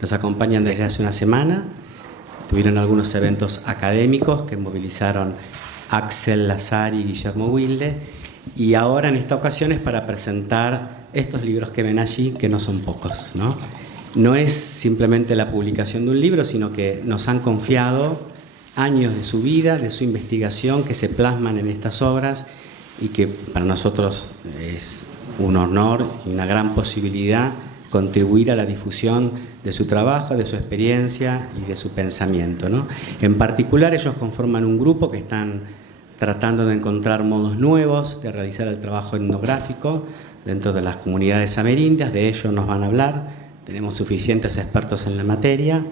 Nos acompañan desde hace una semana. Tuvieron algunos eventos académicos que movilizaron Axel Lazari y Guillermo Wilde, y ahora en esta ocasión es para presentar estos libros que ven allí, que no son pocos, ¿no? No es simplemente la publicación de un libro, sino que nos han confiado años de su vida, de su investigación, que se plasman en estas obras y que para nosotros es un honor y una gran posibilidad contribuir a la difusión de su trabajo, de su experiencia y de su pensamiento, ¿no? En particular, ellos conforman un grupo que están tratando de encontrar modos nuevos de realizar el trabajo etnográfico dentro de las comunidades amerindias. De ello nos van a hablar. Tenemos suficientes expertos en la materia.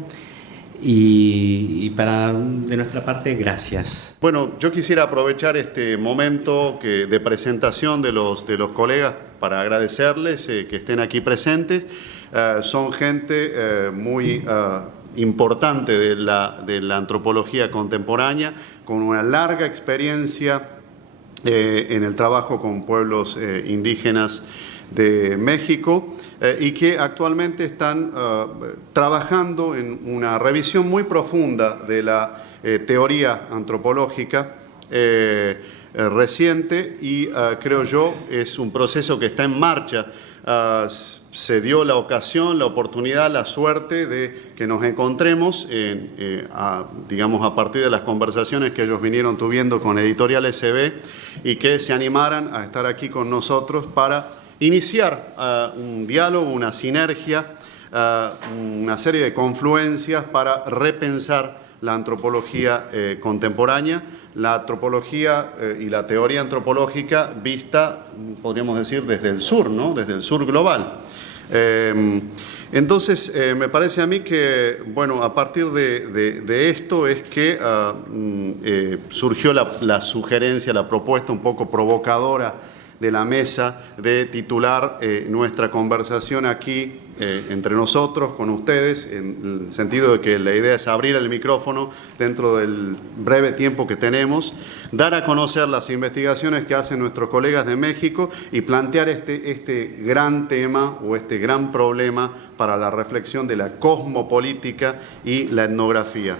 De nuestra parte, gracias. Bueno, yo quisiera aprovechar este momento de presentación de los colegas para agradecerles que estén aquí presentes. Son gente muy importante de la antropología contemporánea, con una larga experiencia en el trabajo con pueblos indígenas de México y que actualmente están trabajando en una revisión muy profunda de la teoría antropológica reciente y creo yo es un proceso que está en marcha. Se dio la ocasión, la oportunidad, la suerte de que nos encontremos, digamos, a partir de las conversaciones que ellos vinieron tuviendo con Editorial SB y que se animaran a estar aquí con nosotros para iniciar un diálogo, una sinergia, una serie de confluencias para repensar la antropología contemporánea, la antropología y la teoría antropológica vista, podríamos decir, desde el sur, ¿no? Desde el sur global. Entonces, me parece a mí que, bueno, a partir de esto es que surgió la sugerencia, la propuesta un poco provocadora de la mesa de titular nuestra conversación aquí entre nosotros, con ustedes, en el sentido de que la idea es abrir el micrófono dentro del breve tiempo que tenemos, dar a conocer las investigaciones que hacen nuestros colegas de México y plantear este gran tema o este gran problema para la reflexión de la cosmopolítica y la etnografía.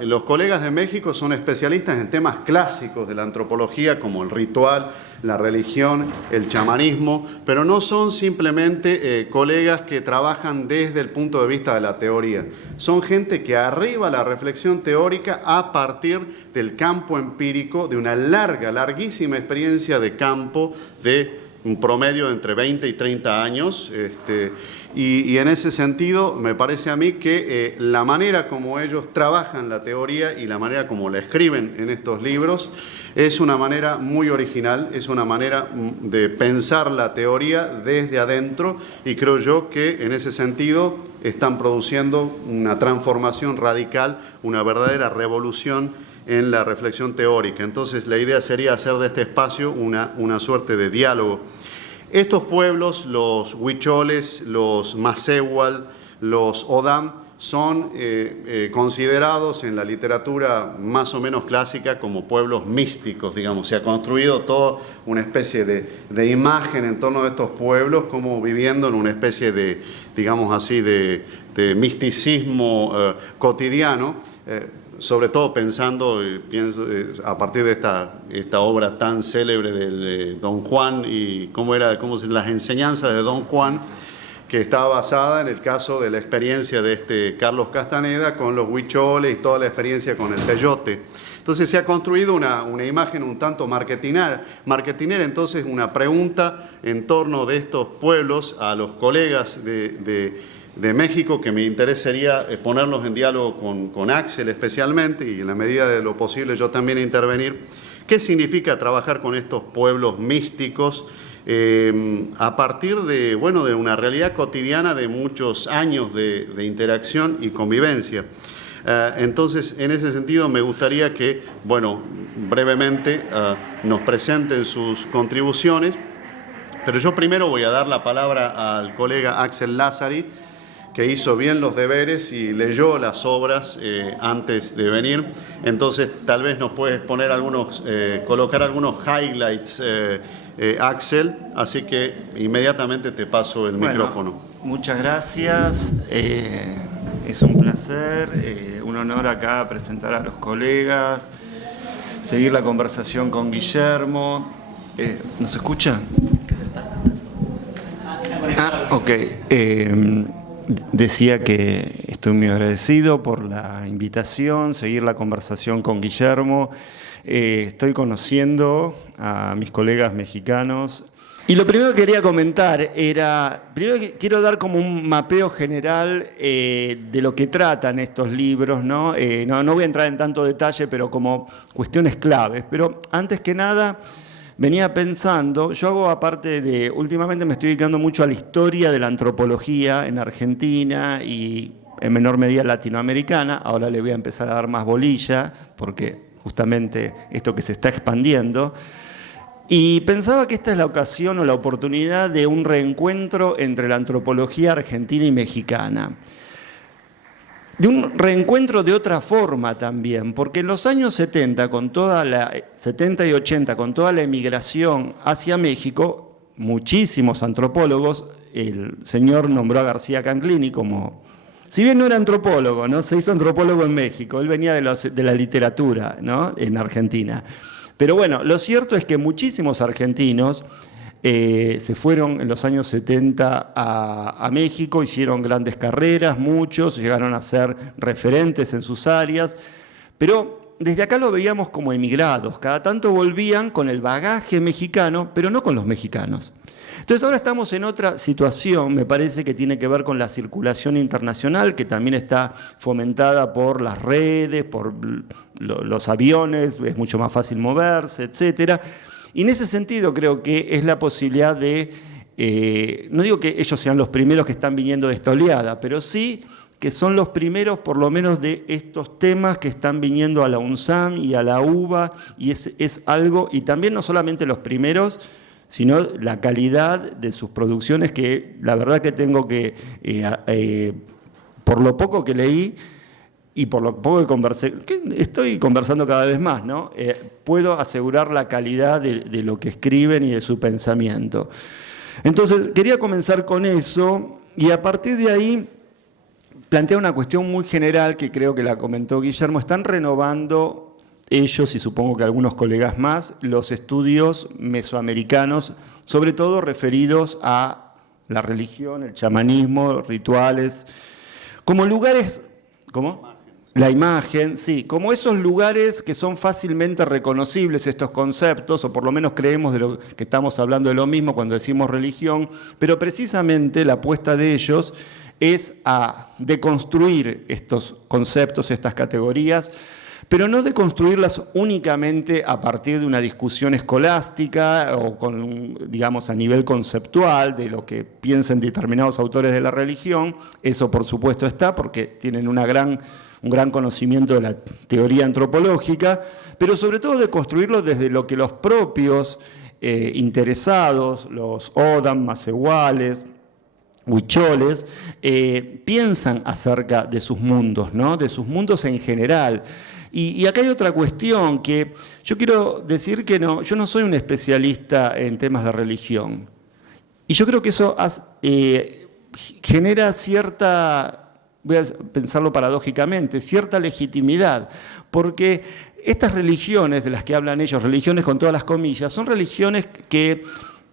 Los colegas de México son especialistas en temas clásicos de la antropología como el ritual, la religión, el chamanismo, pero no son simplemente colegas que trabajan desde el punto de vista de la teoría. Son gente que arriba la reflexión teórica a partir del campo empírico, de una larguísima experiencia de campo de un promedio de entre 20 y 30 años. Y en ese sentido, me parece a mí que la manera como ellos trabajan la teoría y la manera como la escriben en estos libros es una manera muy original, es una manera de pensar la teoría desde adentro y creo yo que en ese sentido están produciendo una transformación radical, una verdadera revolución en la reflexión teórica. Entonces la idea sería hacer de este espacio una suerte de diálogo. Estos pueblos, los huicholes, los macehual, los odam, son considerados en la literatura más o menos clásica como pueblos místicos, digamos. Se ha construido toda una especie de imagen en torno a estos pueblos como viviendo en una especie de, digamos así, de misticismo cotidiano, sobre todo pensando, pienso, a partir de esta obra tan célebre de Don Juan y las enseñanzas de Don Juan, que está basada en el caso de la experiencia de Carlos Castaneda con los huicholes y toda la experiencia con el peyote. Entonces se ha construido una imagen un tanto marketinera, entonces una pregunta en torno de estos pueblos a los colegas de México, que mi interés sería ponerlos en diálogo con Axel especialmente, y en la medida de lo posible yo también intervenir. ¿Qué significa trabajar con estos pueblos místicos a partir de una realidad cotidiana de muchos años de interacción y convivencia? Entonces, en ese sentido, me gustaría que, brevemente nos presenten sus contribuciones, pero yo primero voy a dar la palabra al colega Axel Lazari, que hizo bien los deberes y leyó las obras antes de venir. Entonces, tal vez nos puedes poner colocar algunos highlights, Axel, así que inmediatamente te paso el micrófono. Muchas gracias. Es un placer, un honor acá presentar a los colegas, seguir la conversación con Guillermo. ¿Nos escucha? Ok. Decía que estoy muy agradecido por la invitación, seguir la conversación con Guillermo. Estoy conociendo a mis colegas mexicanos. Y lo primero que quería comentar era, primero quiero dar como un mapeo general de lo que tratan estos libros, ¿no? No voy a entrar en tanto detalle, pero como cuestiones claves. Pero antes que nada, venía pensando, yo hago aparte de, últimamente me estoy dedicando mucho a la historia de la antropología en Argentina y en menor medida latinoamericana. Ahora le voy a empezar a dar más bolilla, porque justamente esto que se está expandiendo. Y pensaba que esta es la ocasión o la oportunidad de un reencuentro entre la antropología argentina y mexicana. De un reencuentro de otra forma también, porque en los años 70, 70 y 80, con toda la emigración hacia México, muchísimos antropólogos, el señor nombró a García Canclini como, si bien no era antropólogo, ¿no? Se hizo antropólogo en México, él venía de la literatura, ¿no? En Argentina. Pero bueno, lo cierto es que muchísimos argentinos se fueron en los años 70 a México, hicieron grandes carreras, muchos llegaron a ser referentes en sus áreas, pero desde acá lo veíamos como emigrados, cada tanto volvían con el bagaje mexicano, pero no con los mexicanos. Entonces ahora estamos en otra situación, me parece que tiene que ver con la circulación internacional, que también está fomentada por las redes, por los aviones, es mucho más fácil moverse, etcétera. Y en ese sentido creo que es la posibilidad de, no digo que ellos sean los primeros que están viniendo de esta oleada, pero sí que son los primeros por lo menos de estos temas que están viniendo a la UNSAM y a la UBA, y es algo, y también no solamente los primeros, sino la calidad de sus producciones, que la verdad que tengo que, por lo poco que leí y por lo poco que conversé, que estoy conversando cada vez más, ¿no? Puedo asegurar la calidad de lo que escriben y de su pensamiento. Entonces, quería comenzar con eso y a partir de ahí plantear una cuestión muy general que creo que la comentó Guillermo. Están renovando ellos, y supongo que algunos colegas más, los estudios mesoamericanos, sobre todo referidos a la religión, el chamanismo, rituales, como lugares, ¿cómo? La imagen, sí, como esos lugares que son fácilmente reconocibles estos conceptos, o por lo menos creemos de lo que estamos hablando de lo mismo cuando decimos religión, pero precisamente la apuesta de ellos es a deconstruir estos conceptos, estas categorías, pero no de construirlas únicamente a partir de una discusión escolástica o digamos, a nivel conceptual de lo que piensen determinados autores de la religión. Eso, por supuesto, está porque tienen un gran conocimiento de la teoría antropológica, pero sobre todo de construirlo desde lo que los propios interesados, los Odam, Macehuales, huicholes, piensan acerca de sus mundos, ¿no? De sus mundos en general. Y acá hay otra cuestión que yo quiero decir que yo no soy un especialista en temas de religión. Y yo creo que eso genera cierta, voy a pensarlo paradójicamente, cierta legitimidad, porque estas religiones de las que hablan ellos, religiones con todas las comillas, son religiones que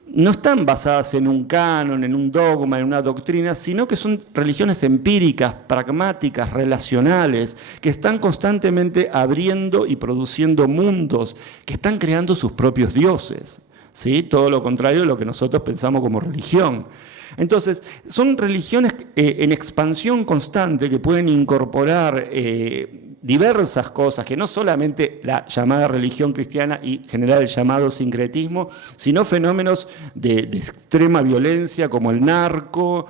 no están basadas en un canon, en un dogma, en una doctrina, sino que son religiones empíricas, pragmáticas, relacionales, que están constantemente abriendo y produciendo mundos, que están creando sus propios dioses, ¿sí? Todo lo contrario de lo que nosotros pensamos como religión. Entonces, son religiones en expansión constante que pueden incorporar diversas cosas, que no solamente la llamada religión cristiana y generar el llamado sincretismo, sino fenómenos de extrema violencia como el narco,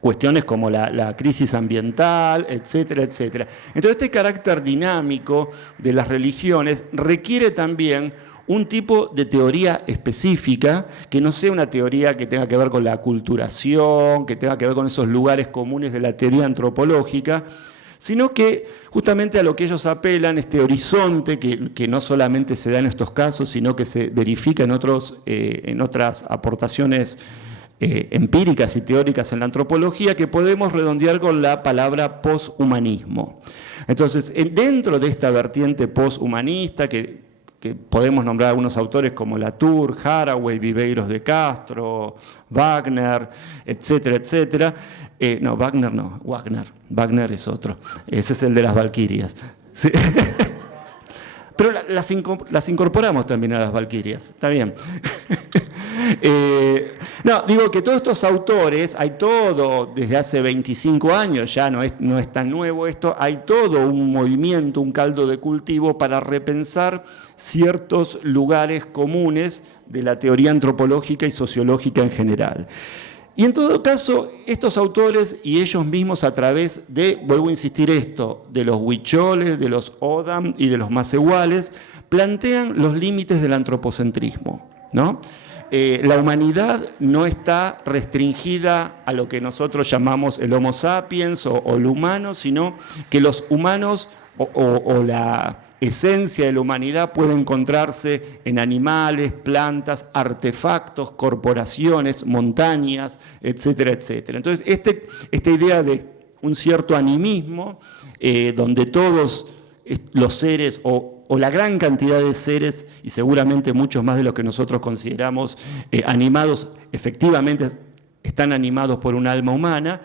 cuestiones como la crisis ambiental, etcétera, etcétera. Entonces, este carácter dinámico de las religiones requiere también un tipo de teoría específica, que no sea una teoría que tenga que ver con la aculturación, que tenga que ver con esos lugares comunes de la teoría antropológica, sino que justamente a lo que ellos apelan, este horizonte que no solamente se da en estos casos, sino que se verifica en otras aportaciones empíricas y teóricas en la antropología que podemos redondear con la palabra poshumanismo. Entonces, dentro de esta vertiente poshumanista, que podemos nombrar algunos autores como Latour, Haraway, Viveiros de Castro, Wagner, etcétera, etcétera. No, Wagner no, Wagner es otro. Ese es el de las Valquirias. ¿Sí? Pero las incorporamos también a las Valquirias, está bien. No, digo que todos estos autores, hay todo, desde hace 25 años, ya no es tan nuevo esto, hay todo un movimiento, un caldo de cultivo para repensar ciertos lugares comunes de la teoría antropológica y sociológica en general. Y en todo caso, estos autores y ellos mismos a través de, vuelvo a insistir esto, de los huicholes, de los Odam y de los Macehuales, plantean los límites del antropocentrismo, ¿no? La humanidad no está restringida a lo que nosotros llamamos el Homo sapiens o el humano, sino que los humanos o la esencia de la humanidad puede encontrarse en animales, plantas, artefactos, corporaciones, montañas, etcétera, etcétera. Entonces, esta idea de un cierto animismo, donde todos los seres o la gran cantidad de seres, y seguramente muchos más de los que nosotros consideramos animados, efectivamente están animados por un alma humana.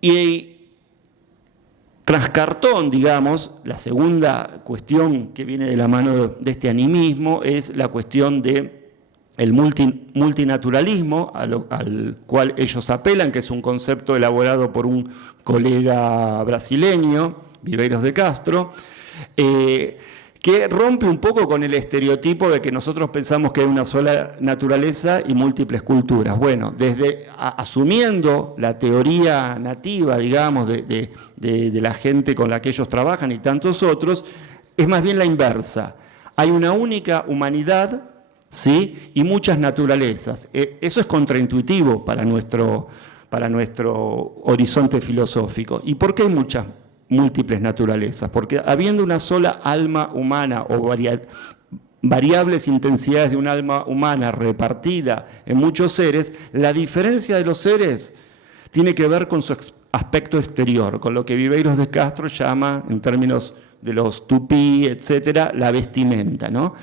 Y tras Cartón, digamos, la segunda cuestión que viene de la mano de este animismo es la cuestión del multinaturalismo, al cual ellos apelan, que es un concepto elaborado por un colega brasileño, Viveiros de Castro, que rompe un poco con el estereotipo de que nosotros pensamos que hay una sola naturaleza y múltiples culturas. Bueno, asumiendo la teoría nativa, digamos, de la gente con la que ellos trabajan y tantos otros, es más bien la inversa. Hay una única humanidad, ¿sí?, y muchas naturalezas. Eso es contraintuitivo para nuestro horizonte filosófico. ¿Y por qué hay muchas múltiples naturalezas? Porque habiendo una sola alma humana o variables intensidades de un alma humana repartida en muchos seres, la diferencia de los seres tiene que ver con su aspecto exterior, con lo que Viveiros de Castro llama, en términos de los tupí, etcétera, la vestimenta, ¿no?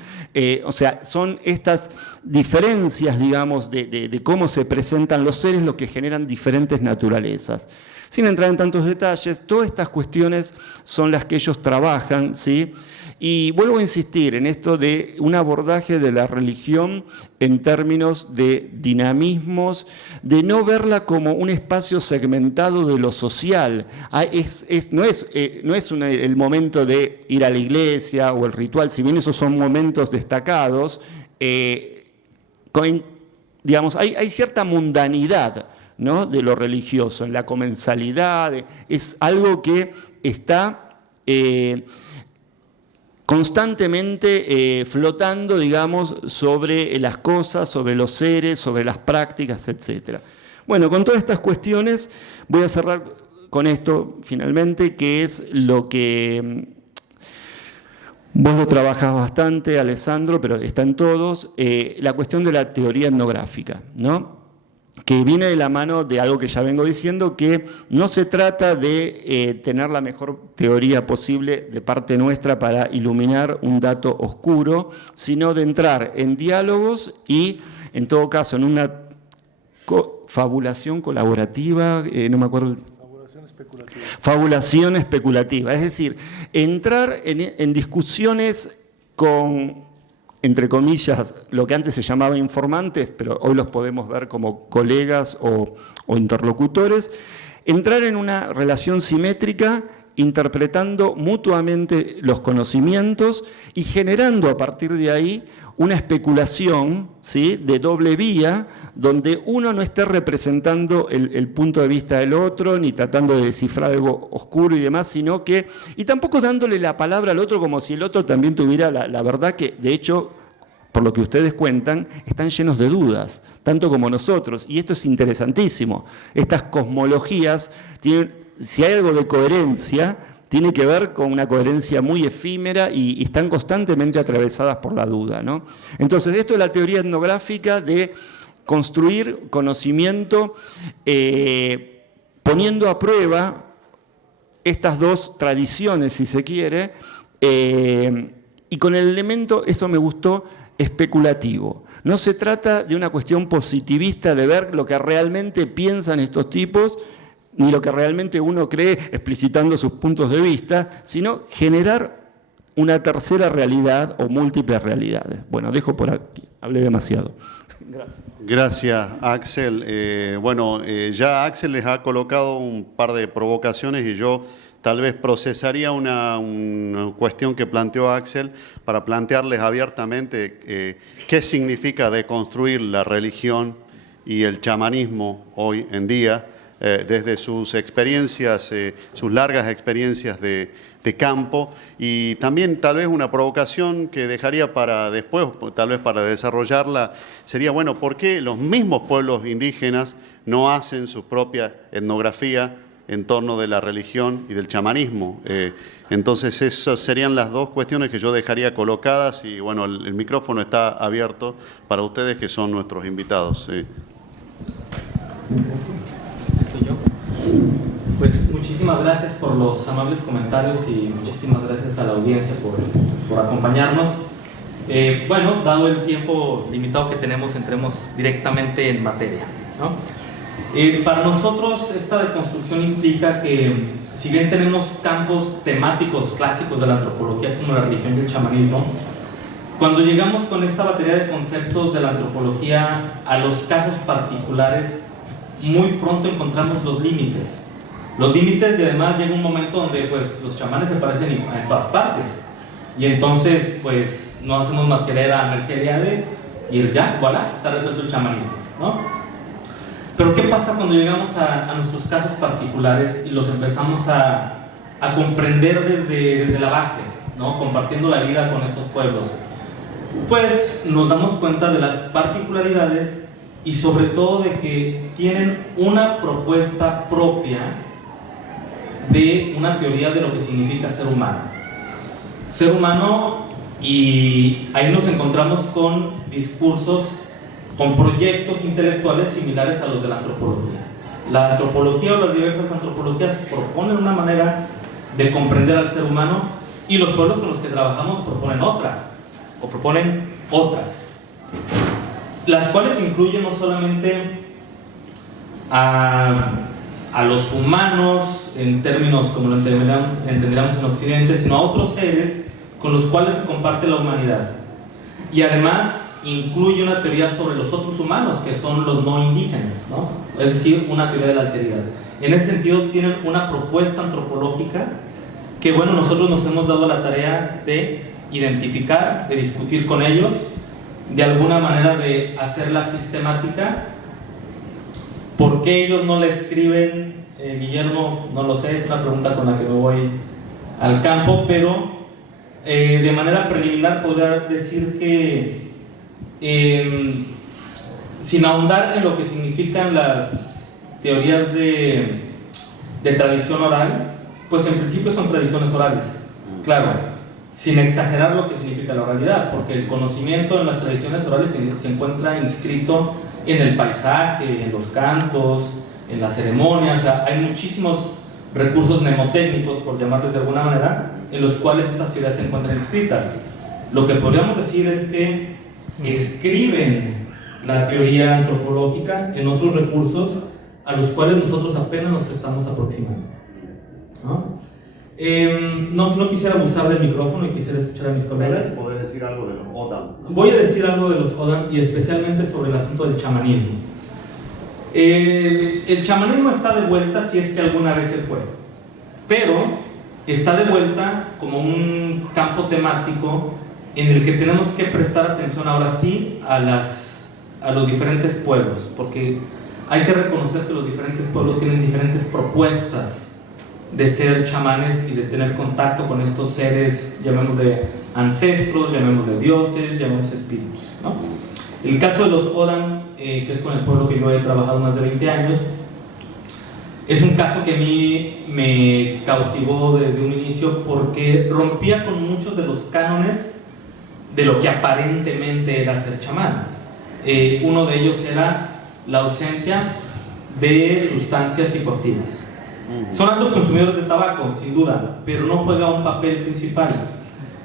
O sea, son estas diferencias, digamos, de cómo se presentan los seres lo que generan diferentes naturalezas. Sin entrar en tantos detalles, todas estas cuestiones son las que ellos trabajan, ¿sí? Y vuelvo a insistir en esto de un abordaje de la religión en términos de dinamismos, de no verla como un espacio segmentado de lo social. No es el momento de ir a la iglesia o el ritual, si bien esos son momentos destacados, digamos, hay cierta mundanidad, ¿no?, de lo religioso, en la comensalidad, es algo que está constantemente flotando, digamos, sobre las cosas, sobre los seres, sobre las prácticas, etc. Bueno, con todas estas cuestiones voy a cerrar con esto finalmente, que es lo que vos lo trabajás bastante, Alessandro, pero está en todos, la cuestión de la teoría etnográfica, ¿no?, que viene de la mano de algo que ya vengo diciendo, que no se trata de tener la mejor teoría posible de parte nuestra para iluminar un dato oscuro, sino de entrar en diálogos y, en todo caso, en una fabulación colaborativa, no me acuerdo. Fabulación especulativa, es decir, entrar en discusiones con, entre comillas, lo que antes se llamaba informantes, pero hoy los podemos ver como colegas o interlocutores, entrar en una relación simétrica, interpretando mutuamente los conocimientos y generando a partir de ahí una especulación, ¿sí?, de doble vía, donde uno no esté representando el punto de vista del otro, ni tratando de descifrar algo oscuro y demás, sino que, y tampoco dándole la palabra al otro como si el otro también tuviera la verdad, que de hecho, por lo que ustedes cuentan, están llenos de dudas, tanto como nosotros, y esto es interesantísimo. Estas cosmologías tienen, si hay algo de coherencia, tiene que ver con una coherencia muy efímera y están constantemente atravesadas por la duda, ¿no? Entonces, esto es la teoría etnográfica de construir conocimiento poniendo a prueba estas dos tradiciones, si se quiere, y con el elemento, eso me gustó, especulativo. No se trata de una cuestión positivista de ver lo que realmente piensan estos tipos, ni lo que realmente uno cree explicitando sus puntos de vista, sino generar una tercera realidad o múltiples realidades. Bueno, dejo por aquí, hablé demasiado. Gracias. Gracias, Axel. Ya Axel les ha colocado un par de provocaciones y yo tal vez procesaría una cuestión que planteó Axel para plantearles abiertamente qué significa deconstruir la religión y el chamanismo hoy en día, desde sus experiencias, sus largas experiencias de campo, y también tal vez una provocación que dejaría para después, tal vez para desarrollarla, sería, bueno, ¿por qué los mismos pueblos indígenas no hacen su propia etnografía en torno de la religión y del chamanismo? Entonces esas serían las dos cuestiones que yo dejaría colocadas, y bueno, el micrófono está abierto para ustedes que son nuestros invitados. Pues muchísimas gracias por los amables comentarios y muchísimas gracias a la audiencia por acompañarnos. Dado el tiempo limitado que tenemos, entremos directamente en materia, ¿no? Para nosotros esta deconstrucción implica que, si bien tenemos campos temáticos clásicos de la antropología como la religión y el chamanismo, cuando llegamos con esta batería de conceptos de la antropología a los casos particulares, muy pronto encontramos los límites. Los límites, y además llega un momento donde pues los chamanes se parecen en todas partes, y entonces pues no hacemos más que leer a Mircea Eliade y ya, voilà, está resuelto el chamanismo, ¿no? Pero ¿qué pasa cuando llegamos a nuestros casos particulares y los empezamos a comprender desde la base, ¿no? Compartiendo la vida con estos pueblos? Pues nos damos cuenta de las particularidades y sobre todo de que tienen una propuesta propia de una teoría de lo que significa ser humano. Ser humano, y ahí nos encontramos con discursos, con proyectos intelectuales similares a los de la antropología. La antropología o las diversas antropologías proponen una manera de comprender al ser humano, y los pueblos con los que trabajamos proponen otra, o proponen otras, las cuales incluyen no solamente a los humanos en términos como lo entenderíamos en Occidente, sino a otros seres con los cuales se comparte la humanidad. Y además incluye una teoría sobre los otros humanos, que son los no indígenas, ¿no? Es decir, una teoría de la alteridad. En ese sentido tienen una propuesta antropológica que, bueno, nosotros nos hemos dado la tarea de identificar, de discutir con ellos, de alguna manera de hacerla sistemática. ¿Por qué ellos no la escriben, Guillermo? No lo sé, es una pregunta con la que me voy al campo, pero de manera preliminar podría decir que, sin ahondar en lo que significan las teorías de tradición oral, pues en principio son tradiciones orales, claro, sin exagerar lo que significa la oralidad, porque el conocimiento en las tradiciones orales se encuentra inscrito en el paisaje, en los cantos, en las ceremonias. O sea, hay muchísimos recursos mnemotécnicos, por llamarles de alguna manera, en los cuales estas teorías se encuentran inscritas. Lo que podríamos decir es que escriben la teoría antropológica en otros recursos a los cuales nosotros apenas nos estamos aproximando, ¿no? No quisiera abusar del micrófono y quisiera escuchar a mis colegas. ¿Podés decir algo de los Odam? Voy a decir algo de los Odam y especialmente sobre el asunto del chamanismo. El chamanismo está de vuelta, si es que alguna vez se fue, pero está de vuelta como un campo temático en el que tenemos que prestar atención ahora sí a los diferentes pueblos, porque hay que reconocer que los diferentes pueblos tienen diferentes propuestas de ser chamanes y de tener contacto con estos seres, llamémosle ancestros, llamémosle dioses, llamémosle espíritus, ¿no? El caso de los Odam, que es con el pueblo que yo he trabajado más de 20 años, es un caso que a mí me cautivó desde un inicio porque rompía con muchos de los cánones de lo que aparentemente era ser chamán. Uno de ellos era la ausencia de sustancias psicoactivas. Son altos consumidores de tabaco, sin duda, pero no juega un papel principal.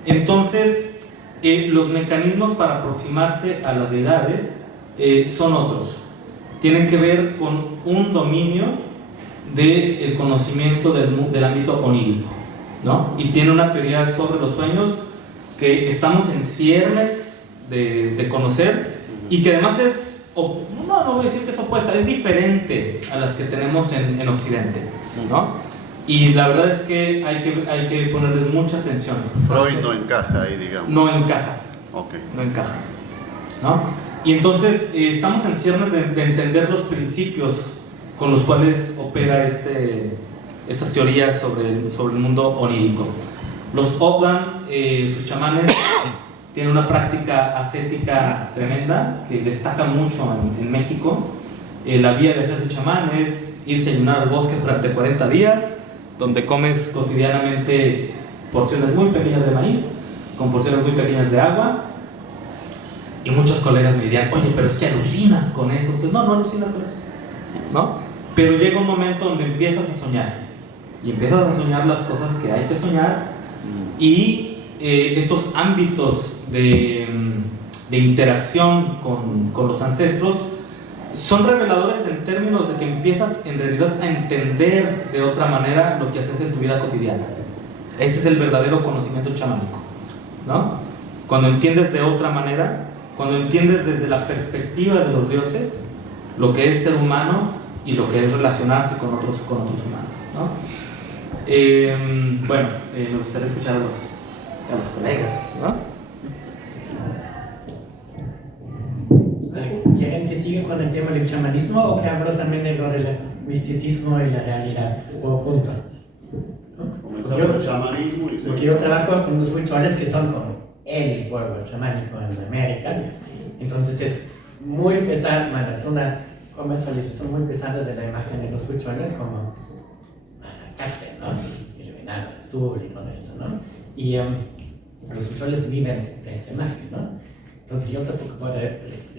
Entonces, los mecanismos para aproximarse a las deidades son otros. Tienen que ver con un dominio del conocimiento del ámbito onírico, ¿no? Y tiene una teoría sobre los sueños que estamos en ciernes de conocer, y que además es, no voy a decir que es opuesta, es diferente a las que tenemos en Occidente, ¿no? Y la verdad es que hay que ponerles mucha atención. Freud no encaja ahí, digamos. No encaja. Okay. No encaja, ¿no? Y entonces estamos en ciernes de entender los principios con los cuales opera estas teorías sobre el mundo onírico. Los Ogdan, sus chamanes, tienen una práctica ascética tremenda que destaca mucho en México. La vía de hacerse chamán es irse a ayunar al bosque durante 40 días, donde comes cotidianamente porciones muy pequeñas de maíz, con porciones muy pequeñas de agua. Y muchos colegas me dirían, oye, pero es que alucinas con eso. Pues no alucinas con eso, ¿no? Pero llega un momento donde empiezas a soñar. Y empiezas a soñar las cosas que hay que soñar. Y estos ámbitos de interacción con los ancestros son reveladores en términos de que empiezas en realidad a entender de otra manera lo que haces en tu vida cotidiana. Ese es el verdadero conocimiento chamánico, ¿no? Cuando entiendes de otra manera, cuando entiendes desde la perspectiva de los dioses lo que es ser humano y lo que es relacionarse con otros humanos, ¿no? Bueno, me gustaría escuchar a los colegas, ¿no? ¿Quieren que siga con el tema del chamanismo o que hablo también de lo del misticismo y la realidad? O junto. Porque yo trabajo con los rituales que son como el pueblo chamánico en América. Entonces es muy pesado, bueno, es una comercialización muy pesada de la imagen de los rituales como Malacate, ¿no? El venado azul y todo eso, ¿no? Y los rituales viven de esa imagen, ¿no? Entonces yo tampoco puedo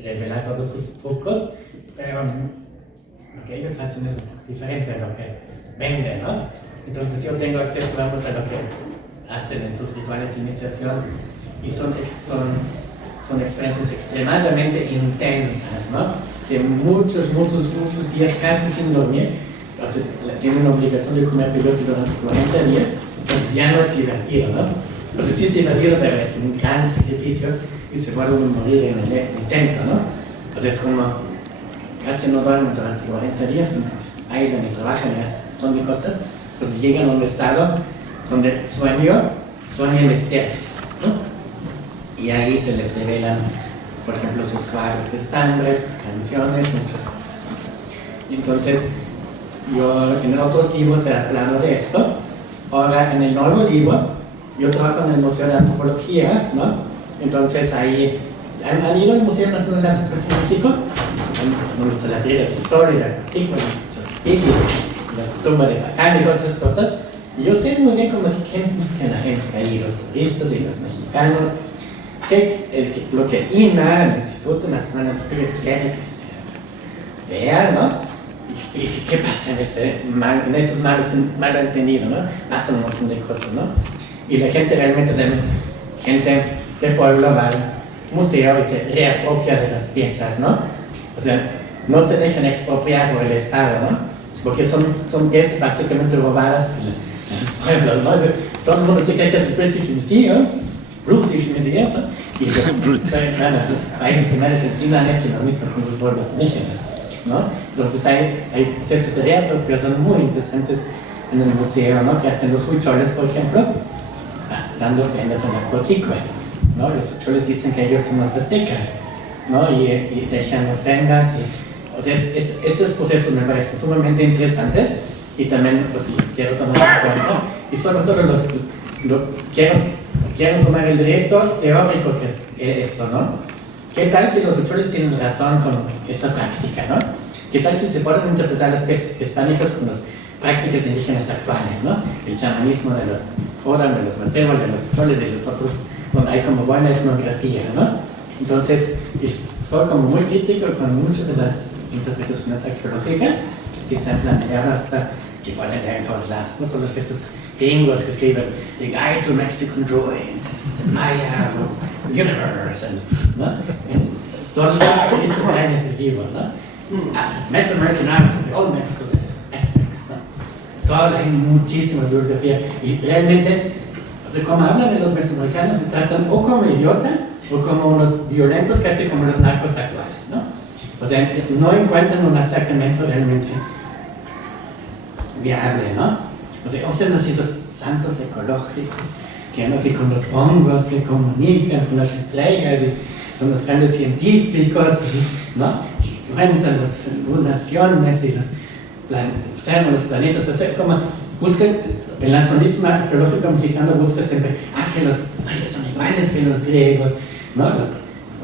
revelar todos sus trucos, pero lo que ellos hacen es diferente a lo que venden, ¿no? Entonces yo tengo acceso, vamos, a lo que hacen en sus rituales de iniciación, y son experiencias extremadamente intensas, ¿no? De muchos días casi sin dormir. Entonces tienen la obligación de comer peyote durante 40 días, entonces ya no es divertido, ¿no? Entonces sí es divertido, pero es un gran sacrificio y se vuelve a morir en el intento, ¿no? O sea, es como casi no duermen durante 40 días, entonces bailan y trabajan y hacen un montón de cosas, pues llegan a un estado donde sueñan despiertos, ¿no? Y ahí se les revelan, por ejemplo, sus cuadros de estambre, sus canciones, muchas cosas, ¿no? Entonces, yo en otros libros he hablado de esto. Ahora, en el nuevo libro, yo trabajo en el Museo de Antropología, ¿no? Entonces ahí, ¿han ido al Museo Nacional de Antropología en México? Donde está la piedra del tesoro y la cutícula, la tumba de Pacán y todas esas cosas. Y yo sé muy bien cómo que buscan la gente ahí, los turistas y los mexicanos, lo que INA, el Instituto Nacional de Antropología, quiere que se vea, ¿no? ¿Y qué pasa en esos malentendidos, ¿no? Pasan un montón de cosas, ¿no? Y la gente realmente, gente del pueblo va al museo y se reapropia de las piezas, ¿no? O sea, no se dejan expropiar por el Estado, ¿no? Porque son piezas básicamente robadas de los pueblos, ¿no? O sea, todo el mundo se cree que es el British Museum, ¿no? Y los países de América Latina han hecho lo mismo con los pueblos indígenas, ¿no? Entonces hay procesos de reapropiación muy interesantes en el museo, ¿no? Que hacen los huicholes, por ejemplo, dando ofrendas en la Coquicue, ¿no? Los huicholes dicen que ellos son los aztecas, ¿no? Y dejan ofrendas. O sea, esos procesos me parecen sumamente interesantes y también, pues, si los quiero tomar en cuenta. Y sobre todo quiero tomar el reto teórico que es eso, ¿no? ¿Qué tal si los huicholes tienen razón con esa práctica, ¿no? ¿Qué tal si se pueden interpretar las especies prehispánicas con las prácticas indígenas actuales, ¿no? El chamanismo de los Odan, de los Macebos, de los huicholes y de los otros, donde hay como buena etnografía, ¿no? Entonces, soy como muy crítico con muchas de las interpretaciones arqueológicas que se han planteado hasta, que igual en todos lados, ¿no? Todos esos gringos que escriben The Guide to Mexican Ruins, the Maya Universe, ¿no? Todos los listas de años escribos, ¿no? Mesoamerican Arts, the Old Mexico, the Aztecs, ¿no? Hay muchísima bibliografía y realmente, o sea, como hablan de los mesoamericanos, se tratan o como idiotas o como unos violentos, casi como los narcos actuales, ¿no? O sea, no encuentran un acercamiento realmente viable, ¿no? O sea, usan así los santos ecológicos, que con los hongos se comunican con las estrellas y son los grandes científicos, ¿no? Que cuentan las lunaciones y observan los planetas, o sea, como buscan, el nacionalismo arqueológico mexicano busca siempre, que los mayas son iguales que los griegos, ¿no? Los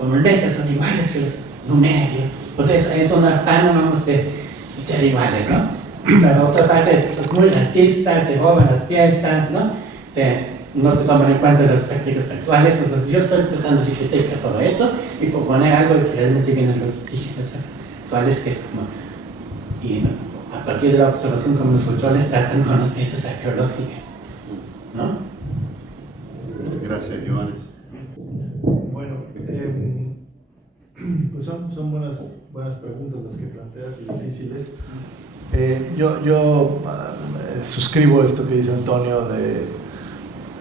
olmecas son iguales que los lumerios, o sea, es una afán, vamos, de ser iguales, ¿no? La otra parte es muy racista, se roban las piezas, ¿no? O sea, no se toman en cuenta las prácticas actuales. Entonces yo estoy tratando de criticar todo eso y proponer algo que realmente viene de los indígenas actuales, que es como, y a partir de la observación como los huicholes tratan con las piezas arqueológicas, ¿no? Gracias, Johannes. Bueno, pues son buenas preguntas las que planteas y difíciles. Yo suscribo esto que dice Antonio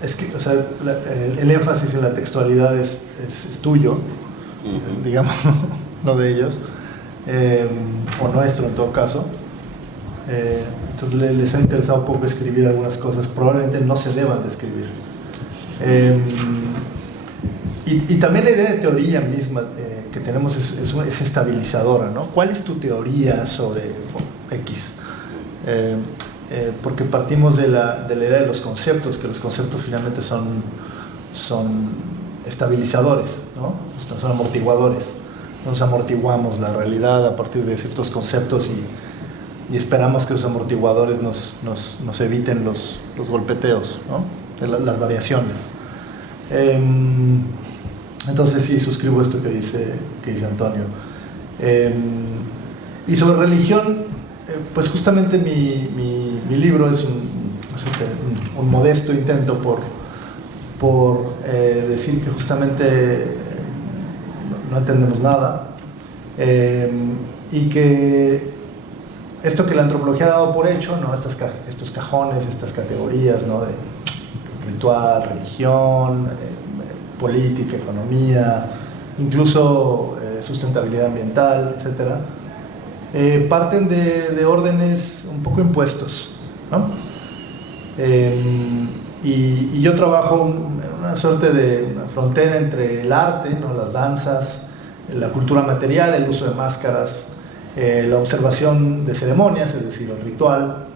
es que, o sea, el énfasis en la textualidad es tuyo, digamos, no de ellos, o nuestro en todo caso. Entonces les ha interesado un poco escribir algunas cosas, probablemente no se deban de escribir. Y también la idea de teoría misma que tenemos es estabilizadora, ¿no? ¿Cuál es tu teoría sobre X? Porque partimos de la idea de los conceptos, que los conceptos finalmente son estabilizadores, ¿no? Son amortiguadores. Nos amortiguamos la realidad a partir de ciertos conceptos y esperamos que los amortiguadores nos eviten los golpeteos, ¿no? Las variaciones. Entonces sí, suscribo esto que dice Antonio. Y sobre religión, pues justamente mi libro es un modesto intento por decir que justamente no entendemos nada, y que esto que la antropología ha dado por hecho, ¿no? Estos cajones, estas categorías, ¿no? De ritual, religión, política, economía, incluso sustentabilidad ambiental, etcétera, parten de órdenes un poco impuestos, ¿no? Y yo trabajo en una suerte de frontera entre el arte, ¿no? Las danzas, la cultura material, el uso de máscaras, la observación de ceremonias, es decir, el ritual,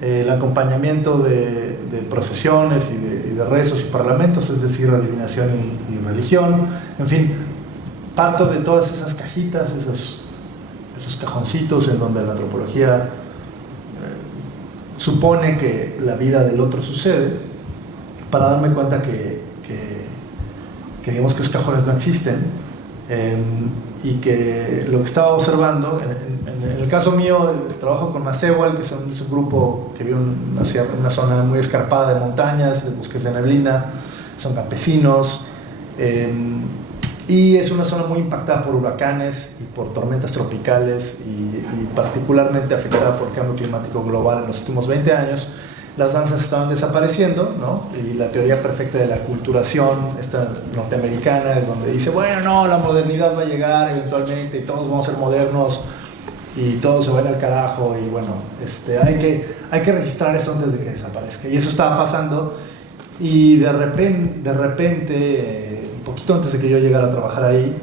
el acompañamiento de procesiones y de rezos y parlamentos, es decir, adivinación y religión. En fin, parto de todas esas cajitas, esos cajoncitos en donde la antropología supone que la vida del otro sucede, para darme cuenta que digamos que los cajones no existen, y que lo que estaba observando, en el caso mío, trabajo con Masewal, que es un grupo que vive en una zona muy escarpada de montañas, de bosques de neblina, son campesinos, y es una zona muy impactada por huracanes y por tormentas tropicales y particularmente afectada por el cambio climático global en los últimos 20 años. Las danzas estaban desapareciendo, ¿no? Y la teoría perfecta de la aculturación, esta norteamericana, donde dice, bueno, no, la modernidad va a llegar eventualmente y todos vamos a ser modernos y todo se va a ir al carajo y bueno, hay que registrar esto antes de que desaparezca. Y eso estaba pasando y de repente, un poquito antes de que yo llegara a trabajar ahí,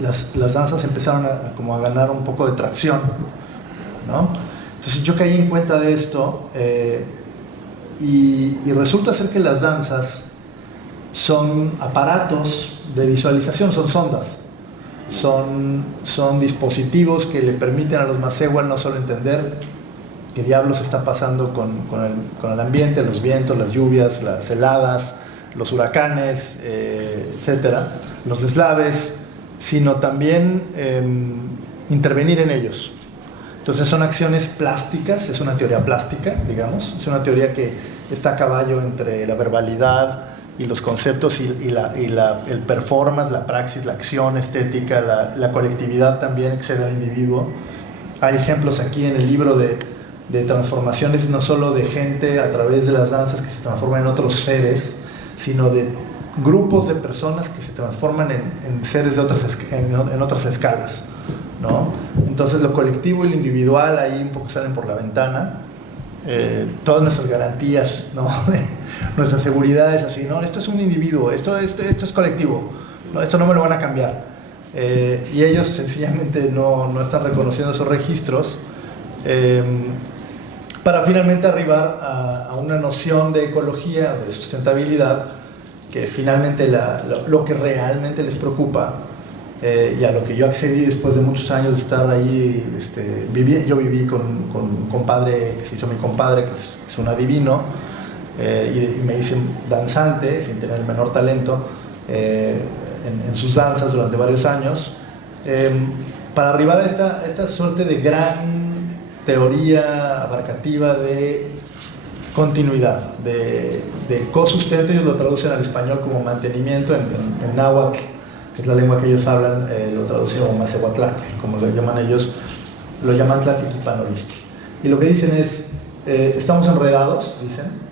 las danzas empezaron como a ganar un poco de tracción, ¿no? Entonces yo caí en cuenta de esto, y resulta ser que las danzas son aparatos de visualización, son sondas, son dispositivos que le permiten a los Masewal no solo entender qué diablos está pasando con el ambiente, los vientos, las lluvias, las heladas, los huracanes, etcétera, los deslaves, sino también intervenir en ellos. Entonces son acciones plásticas, es una teoría plástica, digamos, es una teoría que está a caballo entre la verbalidad y los conceptos el performance, la praxis, la acción estética, la colectividad también excede al individuo. Hay ejemplos aquí en el libro de transformaciones no solo de gente a través de las danzas que se transforman en otros seres, sino de grupos de personas que se transforman en seres de en otras escalas, ¿no? Entonces lo colectivo y lo individual ahí un poco salen por la ventana. Todas nuestras garantías, ¿no? Nuestras seguridades, así, no, esto es un individuo, esto es colectivo, no, esto no me lo van a cambiar. Y ellos sencillamente no están reconociendo esos registros para finalmente arribar a una noción de ecología, de sustentabilidad, que es finalmente lo que realmente les preocupa, y a lo que yo accedí después de muchos años de estar ahí. Yo viví con un compadre que se hizo mi compadre, que es un adivino, y me hice danzante sin tener el menor talento en sus danzas durante varios años, para arribar a esta suerte de gran teoría abarcativa de continuidad, de cosustento. Ellos lo traducen al español como mantenimiento, en náhuatl, que es la lengua que ellos hablan, lo traducen como macehuatlac, como lo llaman ellos, lo llaman tlatlquipanolisti. Y lo que dicen es, estamos enredados,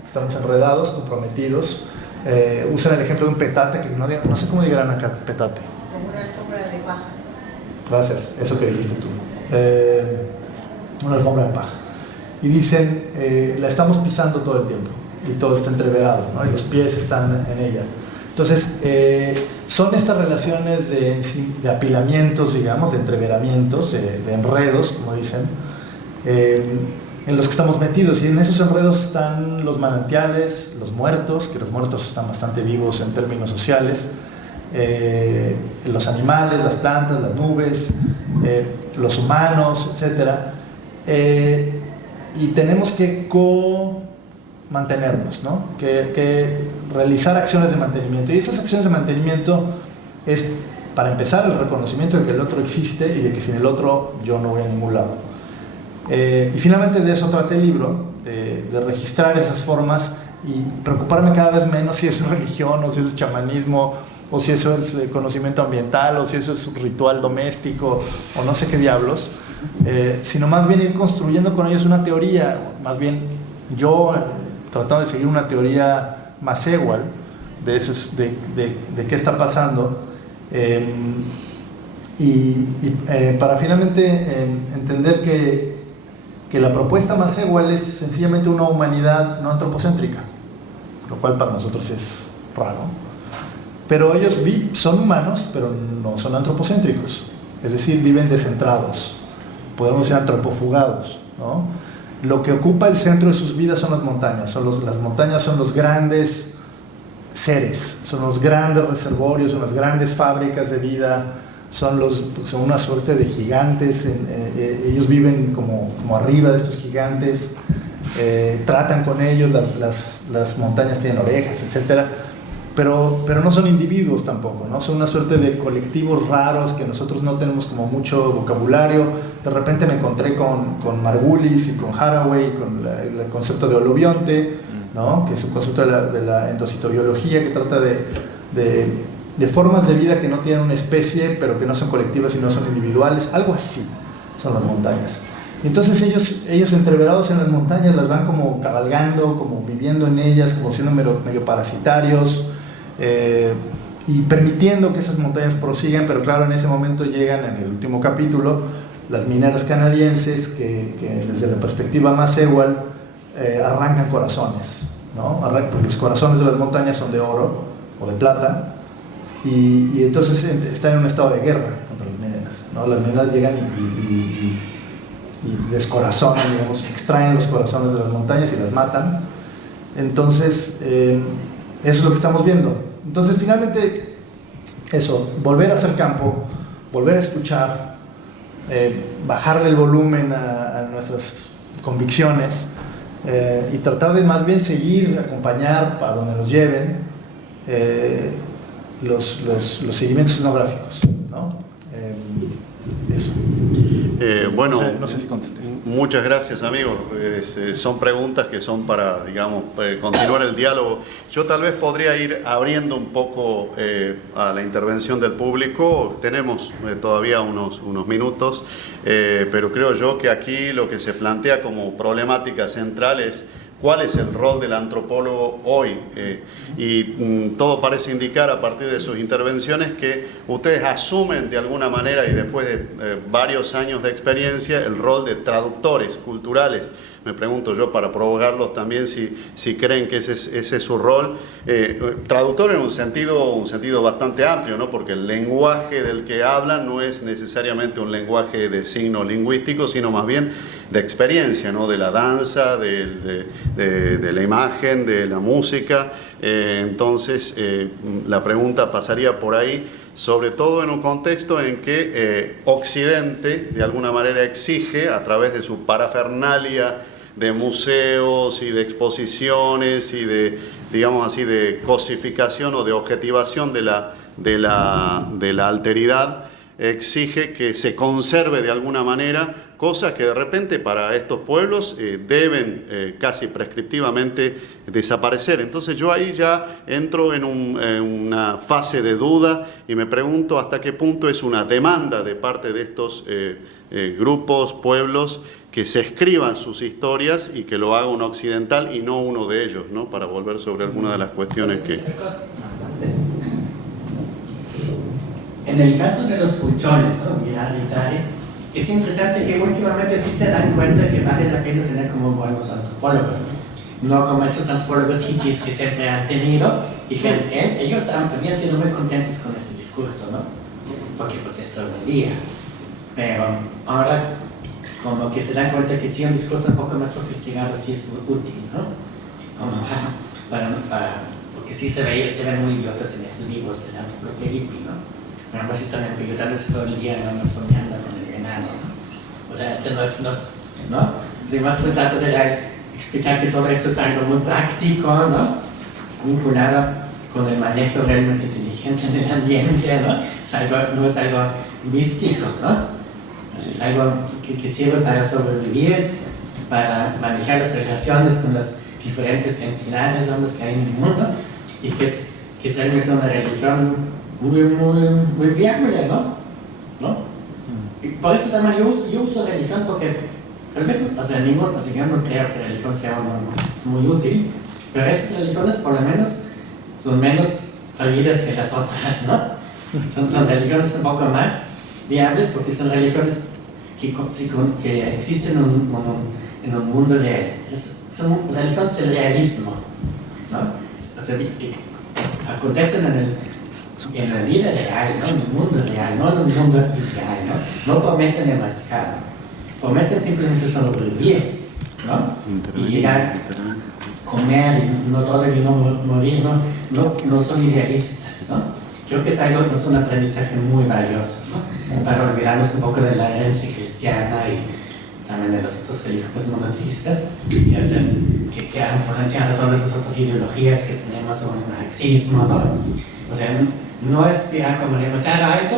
estamos enredados, comprometidos. Usan el ejemplo de un petate, que no sé cómo digan acá, petate. Como una alfombra de paja. Gracias, eso que dijiste tú. Una alfombra de paja. Y dicen, la estamos pisando todo el tiempo, y todo está entreverado, ¿no? Y los pies están en ella. Entonces, son estas relaciones de apilamientos, digamos, de entreveramientos, de enredos, como dicen, en los que estamos metidos. Y en esos enredos están los manantiales, los muertos, que los muertos están bastante vivos en términos sociales, los animales, las plantas, las nubes, los humanos, etc. Y tenemos que mantenernos, ¿no? Que realizar acciones de mantenimiento. Y esas acciones de mantenimiento es, para empezar, el reconocimiento de que el otro existe y de que sin el otro yo no voy a ningún lado. Y finalmente de eso trata el libro, de registrar esas formas y preocuparme cada vez menos si eso es religión, o si eso es chamanismo, o si eso es conocimiento ambiental, o si eso es ritual doméstico, o no sé qué diablos, sino más bien ir construyendo con ellos una teoría, más bien yo tratando de seguir una teoría más igual de eso, de qué está pasando, para finalmente entender que la propuesta más igual es sencillamente una humanidad no antropocéntrica, lo cual para nosotros es raro, pero ellos son humanos, pero no son antropocéntricos, es decir, viven descentrados, podemos ser antropofugados, ¿no? Lo que ocupa el centro de sus vidas son las montañas. Las montañas son los grandes seres, son los grandes reservorios, son las grandes fábricas de vida, son una suerte de gigantes. Ellos viven como arriba de estos gigantes, tratan con ellos, las montañas tienen orejas, etc. Pero no son individuos tampoco, ¿no? Son una suerte de colectivos raros que nosotros no tenemos como mucho vocabulario. De repente me encontré con Margulis y con Haraway, con el concepto de holobionte, ¿no? Que es un concepto de la endocitobiología que trata de formas de vida que no tienen una especie, pero que no son colectivas sino son individuales. Algo así son las montañas. Y entonces ellos entreverados en las montañas las van como cabalgando, como viviendo en ellas, como siendo medio parasitarios, y permitiendo que esas montañas prosigan. Pero claro, en ese momento llegan, en el último capítulo, las mineras canadienses que desde la perspectiva más igual arrancan corazones, ¿no? Porque los corazones de las montañas son de oro o de plata, y entonces están en un estado de guerra contra las mineras, ¿no? Las mineras llegan y descorazonan, digamos, extraen los corazones de las montañas y las matan. Entonces eso es lo que estamos viendo. Entonces finalmente eso, volver a hacer campo, volver a escuchar, bajarle el volumen a nuestras convicciones, y tratar de más bien seguir, acompañar para donde nos lleven. los seguimientos etnográficos, ¿no? Eso. Bueno, no sé si contesté. Muchas gracias, amigo. Son preguntas que son para, digamos, continuar el diálogo. Yo tal vez podría ir abriendo un poco a la intervención del público. Tenemos todavía unos minutos, pero creo yo que aquí lo que se plantea como problemática central es cuál es el rol del antropólogo hoy. Todo parece indicar a partir de sus intervenciones que ustedes asumen de alguna manera y después de varios años de experiencia el rol de traductores culturales. Me pregunto yo, para provocarlos también, si creen que ese es su rol. Traductor en un sentido bastante amplio, ¿no? Porque el lenguaje del que hablan no es necesariamente un lenguaje de signo lingüístico, sino más bien de experiencia, ¿no? De la danza, de la imagen, de la música. Entonces, la pregunta pasaría por ahí, sobre todo en un contexto en que Occidente, de alguna manera, exige, a través de su parafernalia de museos y de exposiciones y de, digamos así, de cosificación o de objetivación de la alteridad, exige que se conserve de alguna manera cosas que de repente para estos pueblos deben casi prescriptivamente desaparecer. Entonces yo ahí ya entro en una fase de duda y me pregunto hasta qué punto es una demanda de parte de estos grupos, pueblos, que se escriban sus historias y que lo haga un occidental y no uno de ellos, ¿no? Para volver sobre algunas de las cuestiones que... En el caso de los huicholes, ¿no? Es interesante que últimamente sí se dan cuenta que vale la pena tener como buenos antropólogos, no como esos antropólogos hippies que siempre han tenido, y que ellos habían sido muy contentos con ese discurso, ¿no? Porque pues eso vendía. Pero ahora como que se dan cuenta que sí, un discurso un poco más sofisticado sí es útil, ¿no? Porque sí se ven muy idiotas en estos libros de la antropología hippie, ¿no? Pero no están ayudándonos todo el día, no soñando con el venado, ¿no? O sea, ese no es, ¿no? Si más se trata de explicar que todo eso es algo muy práctico, ¿no? Vinculado con el manejo realmente inteligente del ambiente, ¿no? No es algo místico, ¿no? Es algo que sirve para sobrevivir, para manejar las relaciones con las diferentes entidades, ¿no? que hay en el mundo, y que es realmente una religión muy viable, ¿no? Y por eso también yo uso religión, porque tal vez, yo no creo que religión sea un concepto muy útil, pero esas religiones por lo menos son menos fallidas que las otras, ¿no? Son religiones un poco más viables porque son religiones que existen en un mundo real. Son religiones del realismo, ¿no? O sea, acontecen en la vida real, ¿no? En el mundo real, no en el mundo ideal, ¿no? No prometen demasiado, prometen simplemente sobrevivir, ¿no? Y llegar a comer y no todo y no morir, no son idealistas, ¿no? Creo que es un aprendizaje muy valioso, ¿no? Para olvidarnos un poco de la herencia cristiana y también de los otros religiones monoteístas que han influenciado todas esas otras ideologías que tenemos, como el marxismo, ¿no? O sea, no aspirar como demasiado alto,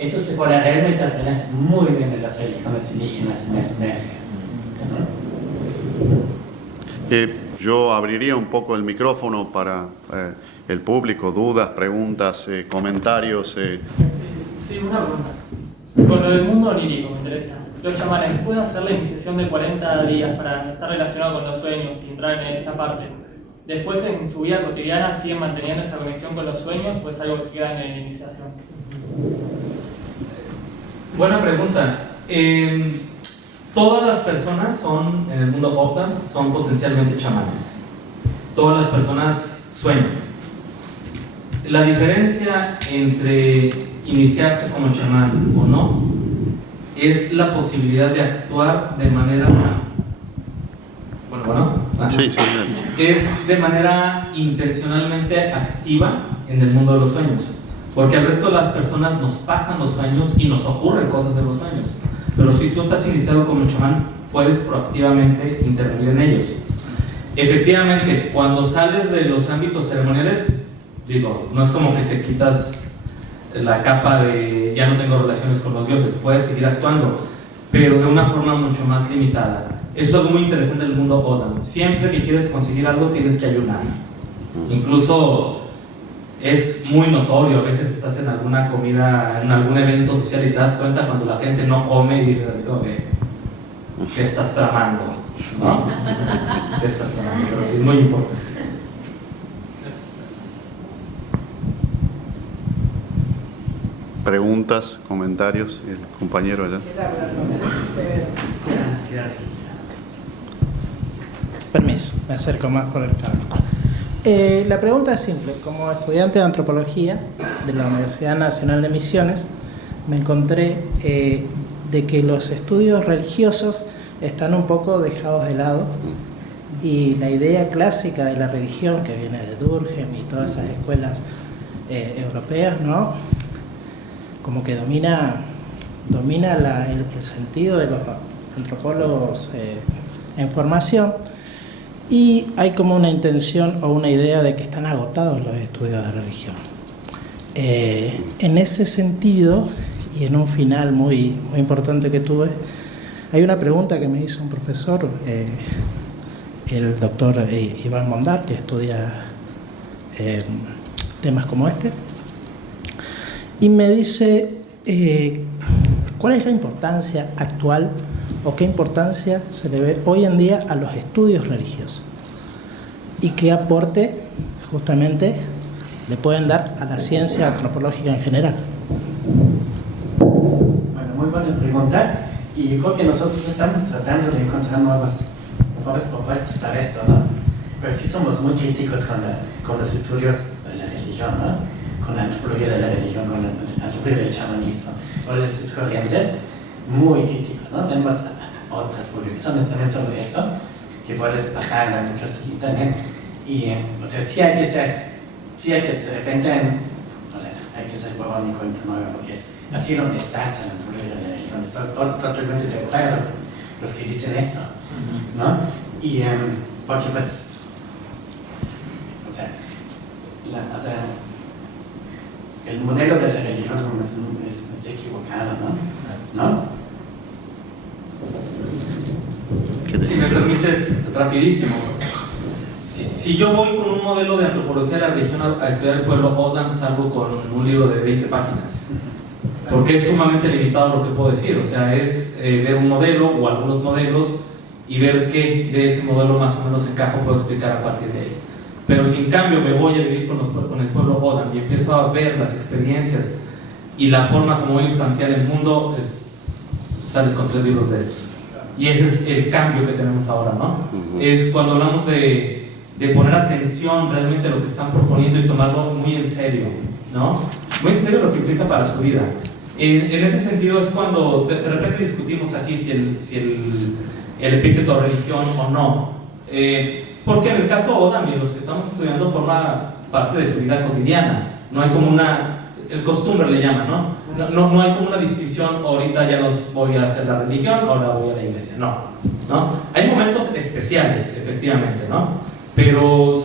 eso se puede realmente aprender muy bien de las religiones indígenas en Mesoamérica, ¿no? Yo abriría un poco el micrófono para el público, dudas, preguntas, comentarios. Sí, una pregunta. Con lo del mundo onírico me interesa. Los chamanes, ¿pueden hacer la iniciación de 40 días para estar relacionado con los sueños y entrar en esa parte? Después, en su vida cotidiana, ¿siguen manteniendo esa conexión con los sueños o es algo que queda en la iniciación? Buena pregunta. Todas las personas en el mundo Octan, son potencialmente chamanes. Todas las personas sueñan. La diferencia entre iniciarse como chamán o no es la posibilidad de actuar de manera... Sí, es de manera intencionalmente activa en el mundo de los sueños. Porque al resto de las personas nos pasan los sueños y nos ocurren cosas en los sueños. Pero si tú estás iniciado como chamán, puedes proactivamente intervenir en ellos. Efectivamente, cuando sales de los ámbitos ceremoniales, Digo, no es como que te quitas la capa de ya no tengo relaciones con los dioses, puedes seguir actuando, pero de una forma mucho más limitada. Esto es algo muy interesante del mundo Odam. Siempre que quieres conseguir algo tienes que ayunar. Incluso es muy notorio, a veces estás en alguna comida, en algún evento social y te das cuenta cuando la gente no come y dices, ¿qué estás tramando? ¿No? ¿Qué estás tramando? Pero sí es muy importante. Preguntas, comentarios, el compañero allá. Permiso, me acerco más por el cable. La pregunta es simple. Como estudiante de antropología de la Universidad Nacional de Misiones, me encontré de que los estudios religiosos están un poco dejados de lado y la idea clásica de la religión que viene de Durkheim y todas esas escuelas europeas, ¿no? Como que domina el sentido de los antropólogos en formación, y hay como una intención o una idea de que están agotados los estudios de religión. En ese sentido, y en un final muy importante que tuve, hay una pregunta que me hizo un profesor, el doctor Iván Mondar, que estudia temas como este, y me dice cuál es la importancia actual o qué importancia se le ve hoy en día a los estudios religiosos y qué aporte justamente le pueden dar a la ciencia antropológica en general. Bueno, muy buena pregunta, y yo creo que nosotros estamos tratando de encontrar nuevas propuestas para eso, ¿no? Pero sí somos muy críticos con los estudios de la religión, ¿no? Con la antropología de la religión, con la antropología del chamanismo, todas estas corrientes, muy críticos, ¿no? Tenemos otras publicaciones también sobre eso, que puedes bajar en muchos en internet, y, o sea, sí hay que de repente, o sea, hay que ser borónico en primaria, porque ha sido un desastre la antropología de la religión, estoy totalmente de acuerdo con los que dicen eso, ¿no? Y, porque pues, o sea, el modelo de la religión es equivocado, ¿no? Si me permites, rapidísimo. Si yo voy con un modelo de antropología de la religión a estudiar el pueblo Odam, salgo con un libro de 20 páginas. Porque es sumamente limitado lo que puedo decir. O sea, es ver un modelo o algunos modelos y ver qué de ese modelo más o menos encajo puedo explicar a partir de ahí. Pero si en cambio me voy a vivir con el pueblo Odam y empiezo a ver las experiencias y la forma como ellos plantean el mundo, sales con 3 libros de estos. Y ese es el cambio que tenemos ahora, ¿no? Es cuando hablamos de poner atención realmente a lo que están proponiendo y tomarlo muy en serio, ¿no? Muy en serio lo que implica para su vida. En ese sentido es cuando de repente discutimos aquí si el epíteto religión o no. Porque en el caso Odam y los que estamos estudiando forma parte de su vida cotidiana. No hay como el costumbre le llama, ¿no? No hay como una distinción, ahorita ya los voy a hacer la religión, ahora voy a la iglesia. No. Hay momentos especiales, efectivamente, ¿no? Pero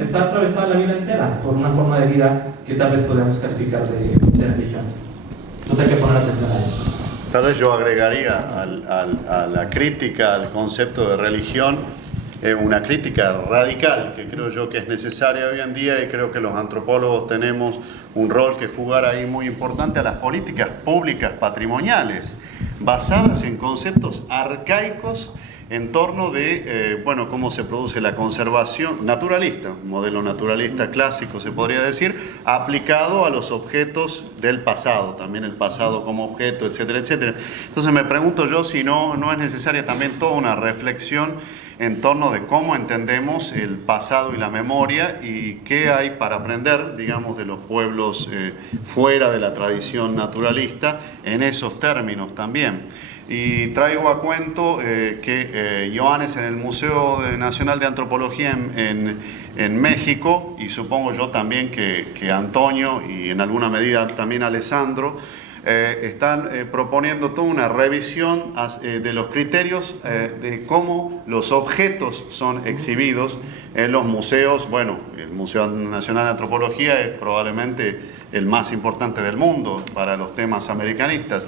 está atravesada la vida entera por una forma de vida que tal vez podemos calificar de religión. Entonces hay que poner atención a eso. Tal vez yo agregaría a la crítica al concepto de religión una crítica radical que creo yo que es necesaria hoy en día, y creo que los antropólogos tenemos un rol que jugar ahí muy importante a las políticas públicas patrimoniales basadas en conceptos arcaicos en torno de, cómo se produce la conservación naturalista, un modelo naturalista clásico se podría decir, aplicado a los objetos del pasado, también el pasado como objeto, etcétera, etcétera. Entonces me pregunto yo si no es necesaria también toda una reflexión en torno de cómo entendemos el pasado y la memoria y qué hay para aprender, digamos, de los pueblos fuera de la tradición naturalista en esos términos también. Y traigo a cuento que Johannes en el Museo Nacional de Antropología en México, y supongo yo también que Antonio y en alguna medida también Alessandro, están proponiendo toda una revisión de los criterios de cómo los objetos son exhibidos en los museos. Bueno, el Museo Nacional de Antropología es probablemente el más importante del mundo para los temas americanistas.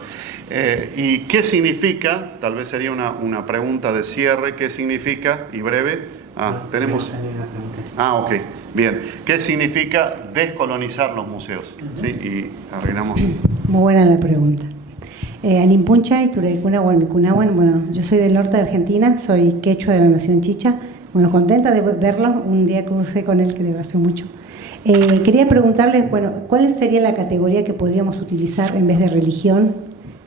¿Y qué significa? Tal vez sería una pregunta de cierre. ¿Qué significa? Y breve. Tenemos... ok. Bien. ¿Qué significa descolonizar los museos? ¿Sí? Y arreglamos. Muy buena la pregunta. Animpuncha y Turaicuna Hualmicunahuan. Bueno, yo soy del norte de Argentina, soy quechua de la nación chicha. Bueno, contenta de verlo. Un día crucé con él, creo, hace mucho. Quería preguntarle, bueno, ¿cuál sería la categoría que podríamos utilizar en vez de religión,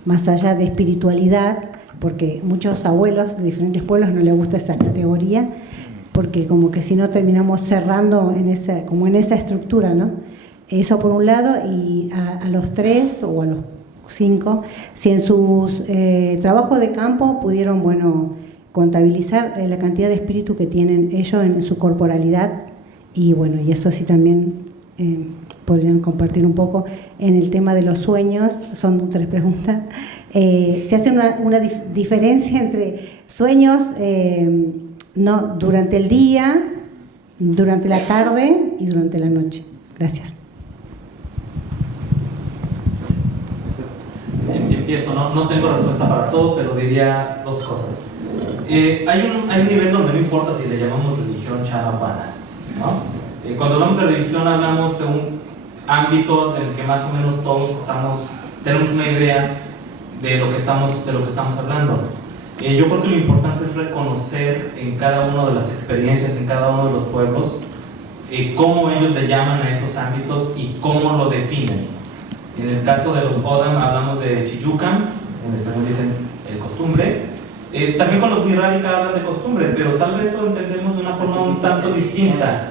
más allá de espiritualidad? Porque muchos abuelos de diferentes pueblos no les gusta esa categoría, porque como que si no terminamos cerrando en esa estructura, ¿no? Eso por un lado, y a los 3 o a los 5, si en sus trabajos de campo pudieron, bueno, contabilizar la cantidad de espíritu que tienen ellos en su corporalidad, y bueno, y eso sí también podrían compartir un poco en el tema de los sueños. Son 3 preguntas. Se hace una diferencia entre sueños no durante el día, durante la tarde y durante la noche. Gracias. Empiezo, no tengo respuesta para todo, pero diría 2 cosas. Hay un nivel donde no importa si le llamamos religión, chana o pana, ¿no? Cuando hablamos de religión hablamos de un ámbito en el que más o menos todos tenemos una idea de lo que estamos hablando. Yo creo que lo importante es reconocer en cada una de las experiencias, en cada uno de los pueblos, cómo ellos le llaman a esos ámbitos y cómo lo definen. En el caso de los Odam hablamos de Chiyucan, en español dicen costumbre. También con los Wixárika hablan de costumbre, pero tal vez lo entendemos de una forma un tanto distinta.